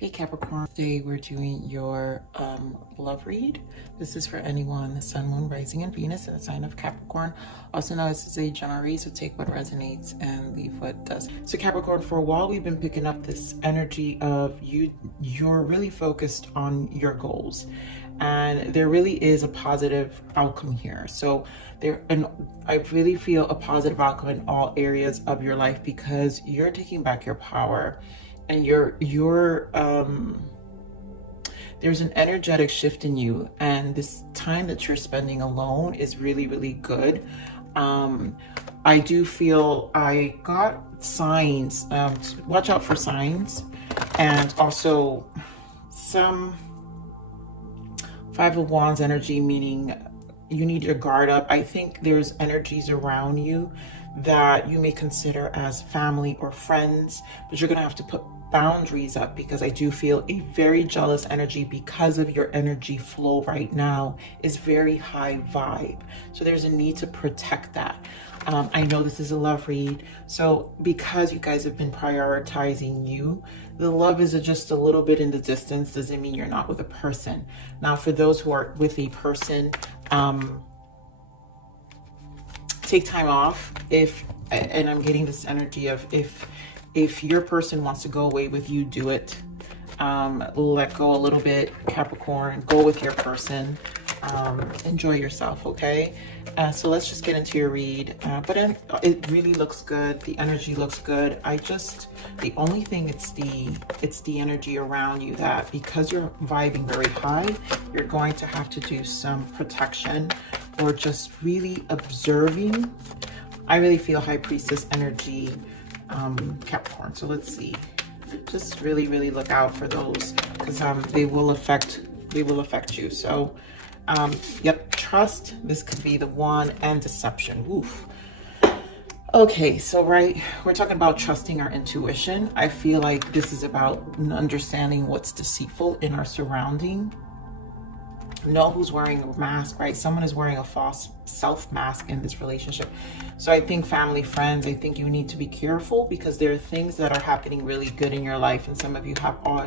Hey Capricorn, today we're doing your love read. This is for anyone, the sun, moon, rising, and Venus in the sign of Capricorn. Also known as a general read, so take what resonates and leave what doesn't. So Capricorn, for a while we've been picking up this energy of you're really focused on your goals. And there really is a positive outcome here. So I really feel a positive outcome in all areas of your life because you're taking back your power. And there's an energetic shift in you, and this time that you're spending alone is really, really good. I do feel I got signs. Watch out for signs, and also some Five of Wands energy, meaning you need your guard up. I think there's energies around you that you may consider as family or friends, but you're gonna have to put boundaries up because I do feel a very jealous energy because of your energy flow right now is very high vibe. So there's a need to protect that. I know this is a love read, so because you guys have been prioritizing you, the love is just a little bit in the distance. Doesn't mean you're not with a person. Now, for those who are with a person, take time off. And I'm getting this energy of if your person wants to go away with you, do it. Let go a little bit, Capricorn. Go with your person. Enjoy yourself, okay? So let's just get into your read. But it really looks good. The energy looks good. The only thing, it's the energy around you that because you're vibing very high, you're going to have to do some protection or just really observing. I really feel High Priestess energy, Capricorn. So let's see. Just really, really look out for those because they will affect you. So yep, trust. This could be the one, and deception. Oof. Okay, so we're talking about trusting our intuition. I feel like this is about understanding what's deceitful in our surrounding. Know who's wearing a mask, right? Someone is wearing a false self mask in this relationship. So I think family, friends, I think you need to be careful because there are things that are happening really good in your life, and some of you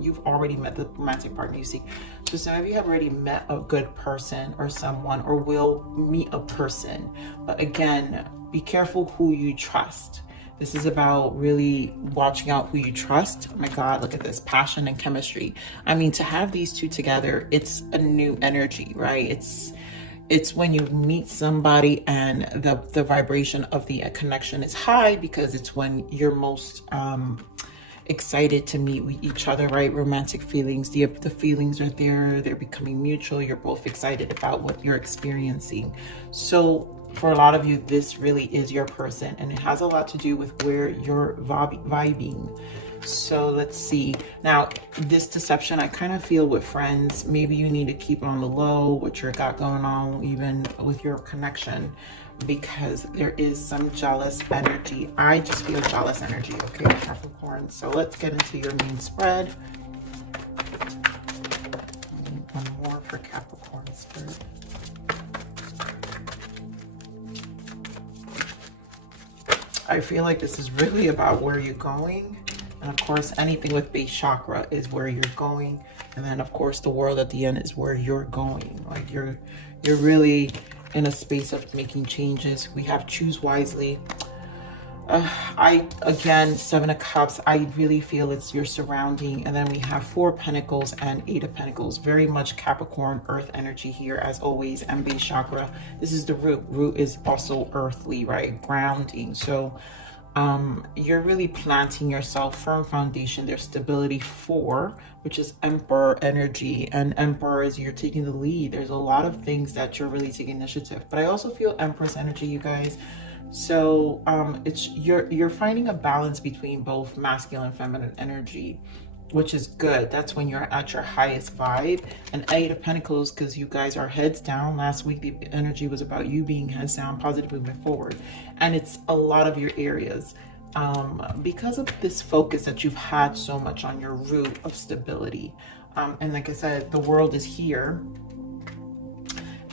you've already met the romantic partner you seek. So some of you have already met a good person or someone, or will meet a person. But again, be careful who you trust. This is about really watching out who you trust. Oh my God, look at this, passion and chemistry. I mean, to have these two together, it's a new energy, right? It's when you meet somebody and the vibration of the connection is high because it's when you're most excited to meet with each other, right? Romantic feelings, the feelings are there, they're becoming mutual. You're both excited about what you're experiencing. So for a lot of you, this really is your person, and it has a lot to do with where you're vibing. So let's see. Now, this deception, I kind of feel with friends, maybe you need to keep on the low what you got going on, even with your connection, because there is some jealous energy. I just feel jealous energy, okay, Capricorn? So let's get into your main spread. One more for Capricorn Spirit. I feel like this is really about where you're going. And of course, anything with base chakra is where you're going. And then of course, the world at the end is where you're going. Like you're really in a space of making changes. We have choose wisely. Again, Seven of Cups, I really feel it's your surrounding. And then we have Four of Pentacles and Eight of Pentacles. Very much Capricorn earth energy here as always, and base chakra. This is the root. Root is also earthly, right? Grounding. So you're really planting yourself, firm foundation. There's stability. Four, which is Emperor energy, and Emperor is you're taking the lead. There's a lot of things that you're really taking initiative, but I also feel Empress energy, you guys. So it's you're finding a balance between both masculine and feminine energy, which is good. That's when you're at your highest vibe. And Eight of Pentacles, because you guys are heads down. Last week the energy was about you being heads down, positive movement forward, and it's a lot of your areas because of this focus that you've had so much on your root of stability. And like I said, the world is here.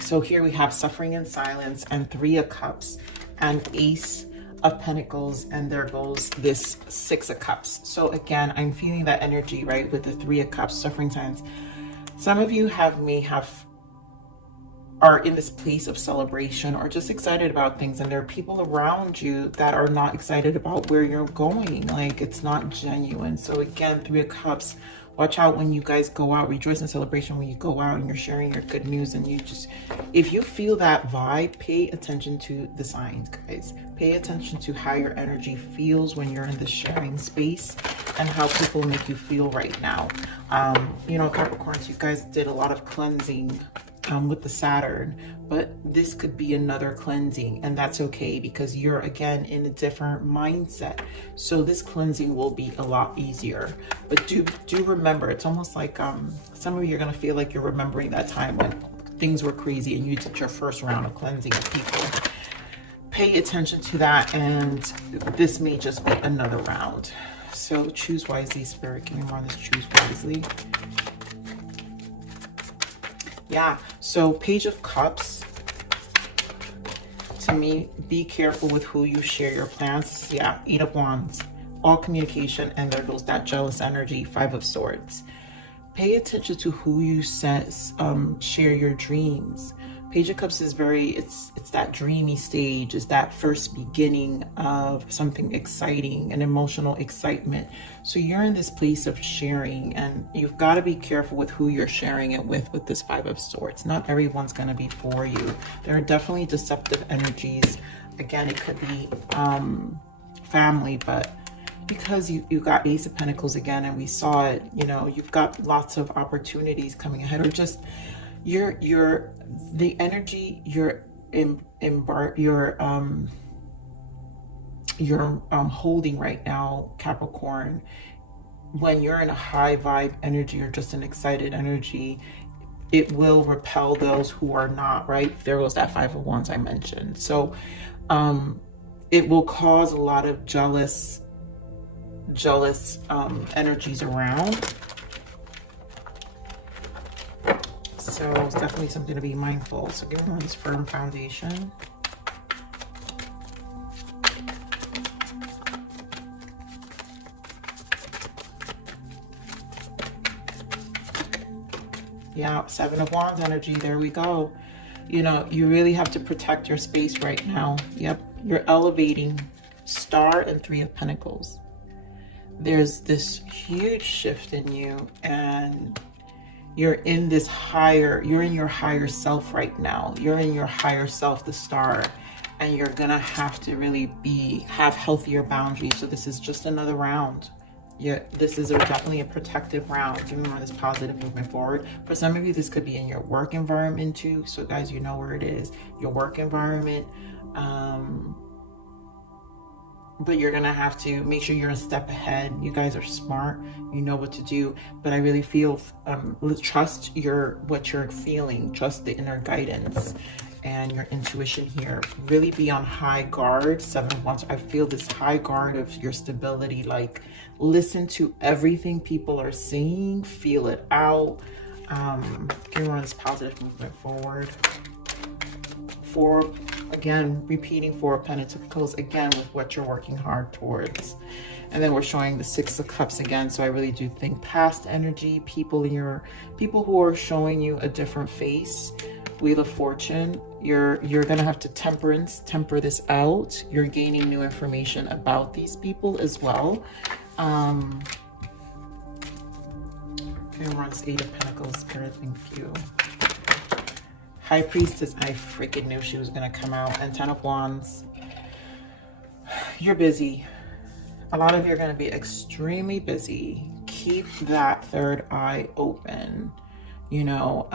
So here we have suffering in silence and Three of Cups and Ace of Pentacles, and there goes this Six of Cups. So again, I'm feeling that energy, right, with the Three of Cups, suffering signs. Some of you are in this place of celebration or just excited about things, and there are people around you that are not excited about where you're going. Like, it's not genuine. So again, Three of Cups, watch out when you guys go out. Rejoice in celebration when you go out and you're sharing your good news. And you just, if you feel that vibe, pay attention to the signs, guys. Pay attention to how your energy feels when you're in the sharing space and how people make you feel right now. You know, Capricorns, you guys did a lot of cleansing with the Saturn, but this could be another cleansing, and that's okay because you're again in a different mindset. So this cleansing will be a lot easier. But do remember, it's almost like some of you are going to feel like you're remembering that time when things were crazy and you did your first round of cleansing of people. Pay attention to that, and this may just be another round. So choose wisely, Spirit. Give me more on this. Choose wisely. Yeah, so Page of Cups, to me, be careful with who you share your plans. Yeah, Eight of Wands, all communication, and there goes that jealous energy, Five of Swords. Pay attention to who you share your dreams. Page of Cups is it's that dreamy stage, it's that first beginning of something exciting, an emotional excitement. So you're in this place of sharing, and you've got to be careful with who you're sharing it with this Five of Swords. Not everyone's going to be for you. There are definitely deceptive energies. Again, it could be family, but because you got Ace of Pentacles again, and we saw it, you know, you've got lots of opportunities coming ahead, or just the energy you're holding right now, Capricorn. When you're in a high vibe energy or just an excited energy, it will repel those who are not, right? There goes that Five of Wands I mentioned. So it will cause a lot of jealous energies around. So it's definitely something to be mindful. So give me this firm foundation. Yeah, Seven of Wands energy. There we go. You know, you really have to protect your space right now. Yep, you're elevating. Star and Three of Pentacles. There's this huge shift in you, and you're in this you're in your higher self right now. You're in your higher self, the Star, and you're gonna have to really have healthier boundaries. So this is just another round. Yeah, this is definitely a protective round. Give me more of this positive movement forward. For some of you, this could be in your work environment too. So guys, you know where it is, your work environment. But you're gonna have to make sure you're a step ahead. You guys are smart, you know what to do. But I really feel trust what you're feeling, trust the inner guidance and your intuition here. Really be on high guard. Seven of Wands, I feel this high guard of your stability. Like, listen to everything people are saying, feel it out. Give me more of this positive movement forward. Again, repeating Four of Pentacles again with what you're working hard towards. And then we're showing the Six of Cups again. So I really do think past energy, people who are showing you a different face. Wheel of Fortune, you're gonna have to temper this out. You're gaining new information about these people as well. Okay, we're on this Eight of Pentacles, Spirit, thank you. High Priestess, I freaking knew she was going to come out. And Ten of Wands, you're busy. A lot of you are going to be extremely busy. Keep that third eye open. You know,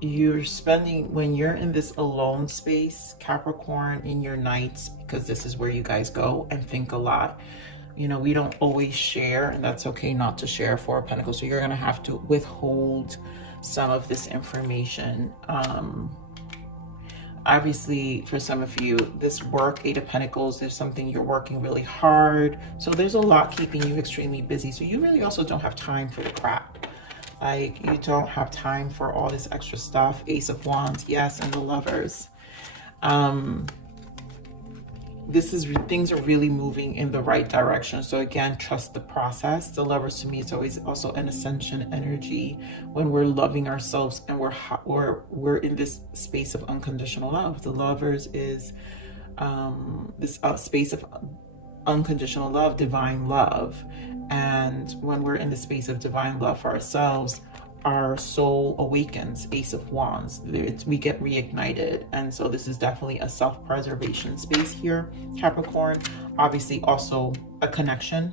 you're spending, when you're in this alone space, Capricorn, in your nights, because this is where you guys go and think a lot. You know, we don't always share, and that's okay not to share Four of Pentacles. So you're going to have to withhold some of this information. Obviously, for some of you, this work, Eight of Pentacles, there's something you're working really hard. So there's a lot keeping you extremely busy. So you really also don't have time for the crap. Like, you don't have time for all this extra stuff. Ace of Wands, yes, and the Lovers. things are really moving in the right direction. So again, trust the process. The Lovers, to me, it's always also an ascension energy when we're loving ourselves and we're in this space of unconditional love. The Lovers is this space of unconditional love, divine love. And when we're in the space of divine love for ourselves, our soul awakens. Ace of Wands, we get reignited. And so this is definitely a self-preservation space here, Capricorn. Obviously also a connection.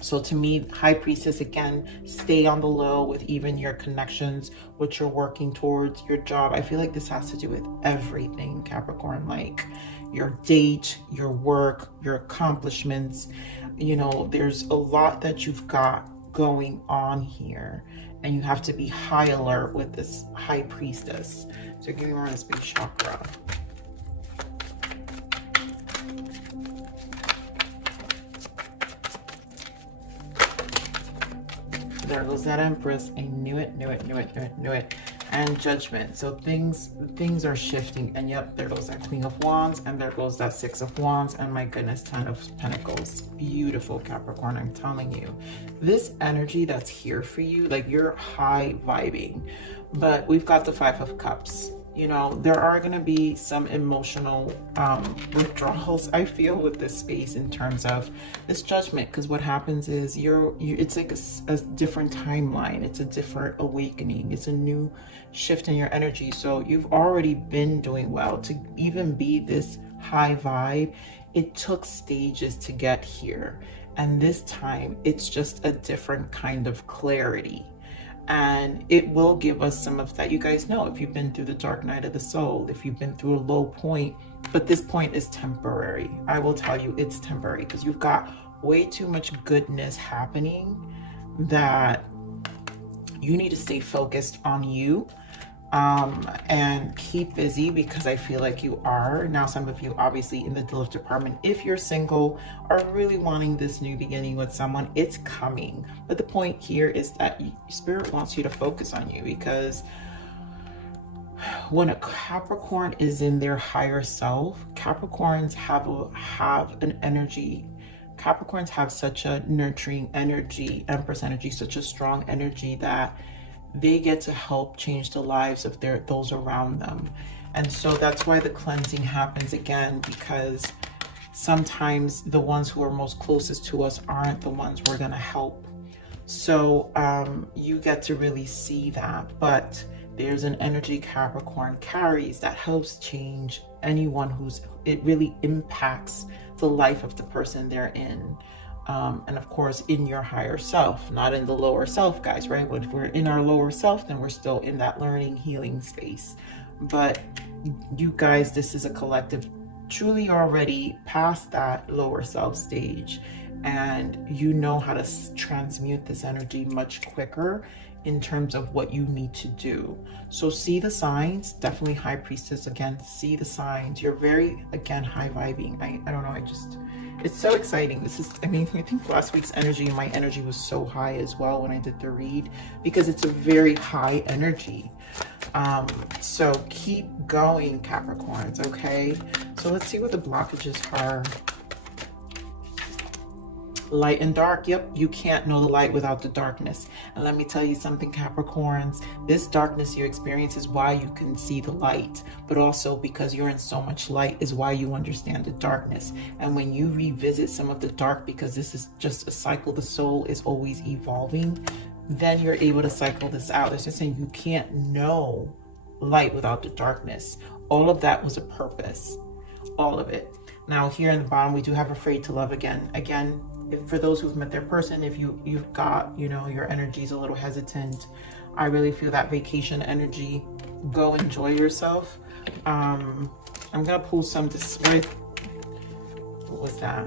So to me, High Priestess, again, stay on the low with even your connections, what you're working towards, your job. I feel like this has to do with everything, Capricorn, like your date, your work, your accomplishments. You know, there's a lot that you've got going on here, and you have to be high alert with this High Priestess. So give me more on this big chakra. There goes that Empress. I knew it, knew it, knew it, knew it, knew it. And Judgment. So things are shifting. And yep, there goes that Queen of Wands, and there goes that Six of Wands, and my goodness, Ten of Pentacles. Beautiful, Capricorn, I'm telling you. This energy that's here for you, like, you're high vibing. But we've got the Five of Cups. You know, there are going to be some emotional withdrawals, I feel, with this space in terms of this Judgment, because what happens is it's like a different timeline. It's a different awakening. It's a new shift in your energy. So you've already been doing well. To even be this high vibe, it took stages to get here. And this time, it's just a different kind of clarity. And it will give us some of that. You guys know, if you've been through the dark night of the soul, if you've been through a low point, but this point is temporary. I will tell you, it's temporary, because you've got way too much goodness happening that you need to stay focused on you and keep busy, because I feel like you are. Now, some of you, obviously, in the love department, if you're single, are really wanting this new beginning with someone, it's coming. But the point here is that Spirit wants you to focus on you, because when a Capricorn is in their higher self, Capricorns have an energy. Capricorns have such a nurturing energy, Empress energy, such a strong energy that they get to help change the lives of those around them. And so that's why the cleansing happens again, because sometimes the ones who are most closest to us aren't the ones we're going to help. So you get to really see that. But there's an energy Capricorn carries that helps change anyone it really impacts the life of the person they're in. And of course, in your higher self, not in the lower self, guys, right? But if we're in our lower self, then we're still in that learning, healing space. But you guys, this is a collective. Truly, you're already past that lower self stage, and you know how to transmute this energy much quicker in terms of what you need to do. So see the signs. Definitely High Priestess, again, see the signs. You're very, again, high vibing. I don't know, it's so exciting. This is, I mean, I think last week's energy and my energy was so high as well when I did the read, because it's a very high energy. So keep going, Capricorns, okay? So let's see what the blockages are. Light and dark. Yep, you can't know the light without the darkness. And let me tell you something, Capricorns, this darkness you experience is why you can see the light, but also because you're in so much light is why you understand the darkness. And when you revisit some of the dark, because this is just a cycle, the soul is always evolving, then you're able to cycle this out. It's just saying you can't know light without the darkness. All of that was a purpose, all of it. Now here in the bottom, we do have Afraid to Love again. Again, for those who've met their person, if you've got, you know, your energy's a little hesitant, I really feel that vacation energy. Go enjoy yourself. I'm gonna pull some what was that?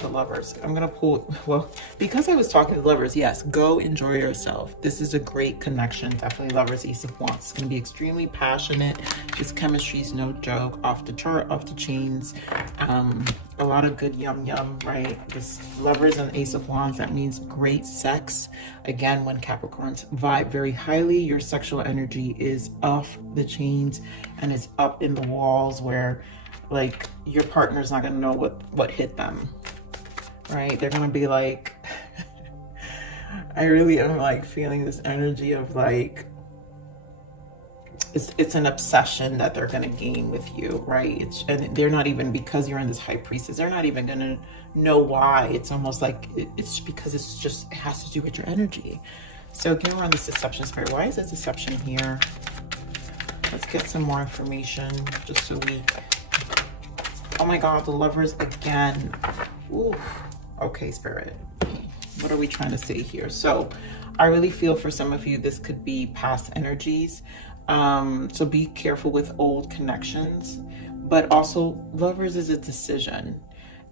The Lovers. I'm gonna pull, well, because I was talking to the Lovers, yes, go enjoy yourself. This is a great connection. Definitely Lovers, Ace of Wands. It's gonna be extremely passionate. This chemistry is no joke. Off the chart, off the chains. A lot of good yum yum, right? This Lovers and Ace of Wands, that means great sex. Again, when Capricorns vibe very highly, your sexual energy is off the chains and is up in the walls, where like your partner's not gonna know what hit them, right? They're gonna be like, I really am like feeling this energy of like, it's an obsession that they're going to gain with you, right? And they're not even, because you're in this high priestess, they're not even going to know why. It's almost like it's because it has to do with your energy. So again, we're on this deception spirit. Why is this deception here? Let's get some more information just so we, oh my God, the Lovers again. Ooh, okay, spirit. What are we trying to say here? So I really feel for some of you, this could be past energies. So be careful with old connections, but also Lovers is a decision.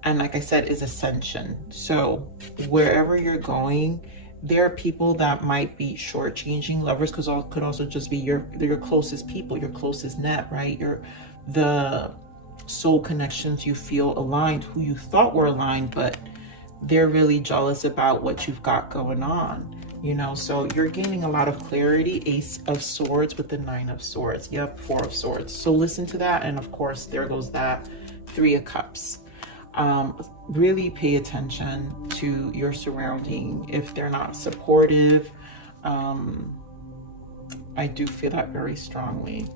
And like I said, is ascension. So wherever you're going, there are people that might be shortchanging. Lovers could also just be your closest people, your closest net, right? The soul connections you feel aligned, who you thought were aligned, but they're really jealous about what you've got going on. You know, so you're gaining a lot of clarity. Ace of Swords with the Nine of Swords. Yep, Four of Swords. So listen to that. And of course, there goes that Three of Cups. Really pay attention to your surrounding. If they're not supportive, I do feel that very strongly.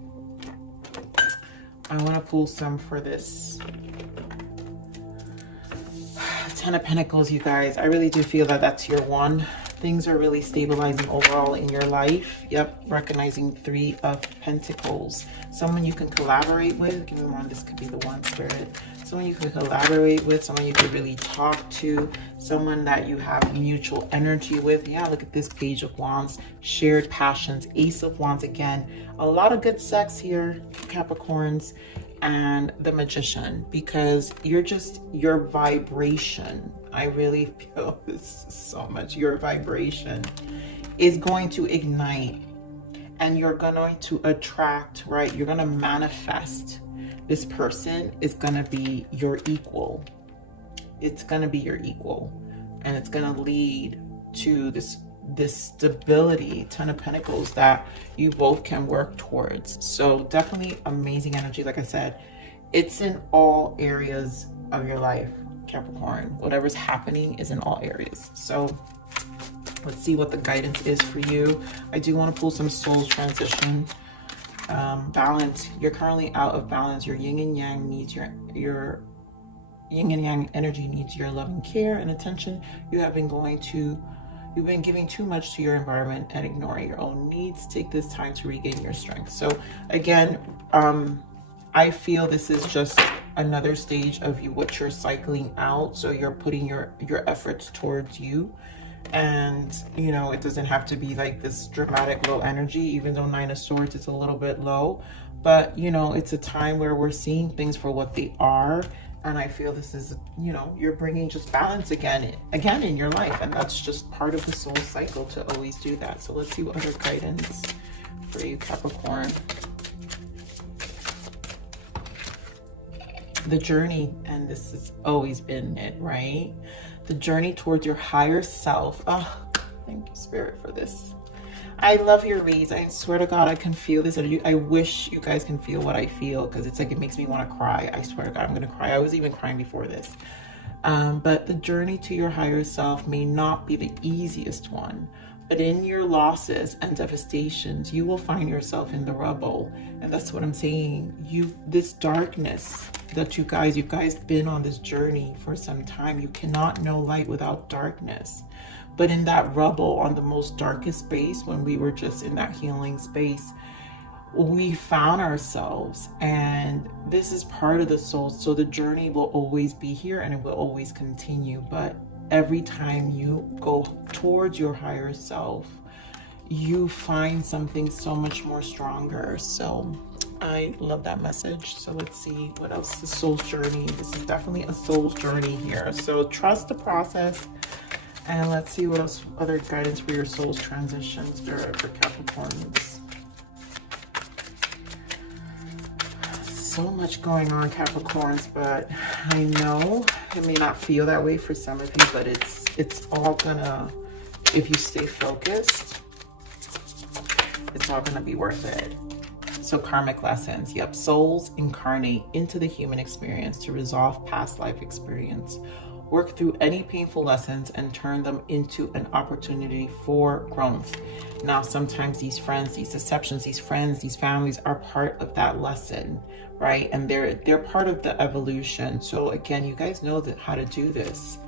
I want to pull some for this Ten of Pentacles, you guys. I really do feel that that's your one. Things are really stabilizing overall in your life. Yep, recognizing Three of Pentacles. Someone you can collaborate with. Give me one. This could be the one, spirit. Someone you can collaborate with. Someone you can really talk to. Someone that you have mutual energy with. Yeah, look at this Page of Wands. Shared passions. Ace of Wands again. A lot of good sex here, Capricorns. And the Magician, because your vibration, I really feel this so much, your vibration is going to ignite, and you're going to attract, right? You're going to manifest. This person is going to be your equal. It's going to be your equal, and it's going to lead to this stability, Ten of Pentacles, that you both can work towards. So definitely amazing energy. Like I said, it's in all areas of your life, Capricorn. Whatever's happening is in all areas. So let's see what the guidance is for you. I do want to pull some soul transition. Balance. You're currently out of balance. Your yin and yang needs your yin and yang energy needs your loving care and attention. You've been giving too much to your environment and ignoring your own needs. Take this time to regain your strength. So again, I feel this is just another stage of what you're cycling out. So you're putting your efforts towards you. And, you know, it doesn't have to be like this dramatic low energy, even though Nine of Swords is a little bit low. But, you know, it's a time where we're seeing things for what they are. And I feel this is, you know, you're bringing just balance again in your life. And that's just part of the soul cycle to always do that. So let's see what other guidance for you, Capricorn. The journey, and this has always been it, right? The journey towards your higher self. Oh, thank you, Spirit, for this. I love your reads. I swear to God, I can feel this. I wish you guys can feel what I feel, because it's like it makes me want to cry. I swear to God, I'm going to cry. I was even crying before this. But the journey to your higher self may not be the easiest one. But in your losses and devastations, you will find yourself in the rubble. And that's what I'm saying. This darkness that you guys been on this journey for some time. You cannot know light without darkness. But in that rubble, on the most darkest space, when we were just in that healing space, we found ourselves. And this is part of the soul. So the journey will always be here, and it will always continue. But every time you go towards your higher self, you find something so much more stronger. So I love that message. So let's see what else. The soul's journey. This is definitely a soul's journey here. So trust the process. And let's see what else, other guidance for your soul's transition, Spirit, for Capricorns. So much going on, Capricorns, but I know it may not feel that way for some of you, but it's all gonna, if you stay focused, it's all gonna be worth it. So karmic lessons. Yep. Souls incarnate into the human experience to resolve past life experience, work through any painful lessons, and turn them into an opportunity for growth. Now, sometimes these friends, these deceptions, these friends, these families are part of that lesson, right? And they're part of the evolution. So again, you guys know that how to do this.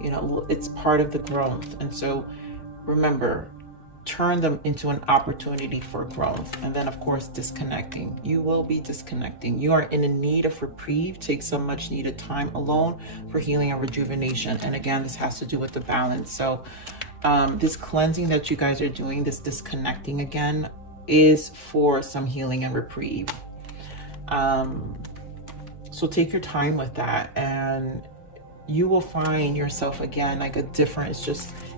You know, it's part of the growth. And so remember, turn them into an opportunity for growth. And then of course, disconnecting. You will be disconnecting. You are in a need of reprieve. Take some much needed time alone for healing and rejuvenation. And again, this has to do with the balance. So this cleansing that you guys are doing, this disconnecting again, is for some healing and reprieve. So take your time with that, and you will find yourself again like a different,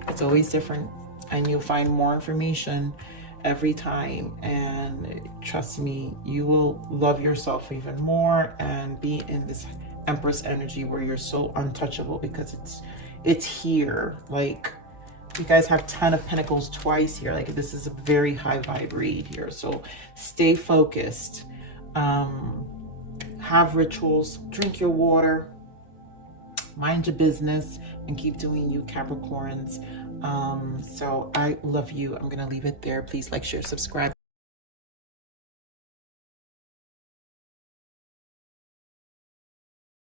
it's always different, and you'll find more information every time. And trust me, you will love yourself even more and be in this Empress energy where you're so untouchable, because it's here. Like, you guys have 10 of Pentacles twice here. Like, this is a very high vibe read here. So stay focused. Have rituals, drink your water, mind your business, and keep doing you, Capricorns. So I love you. I'm going to leave it there. Please like, share, subscribe.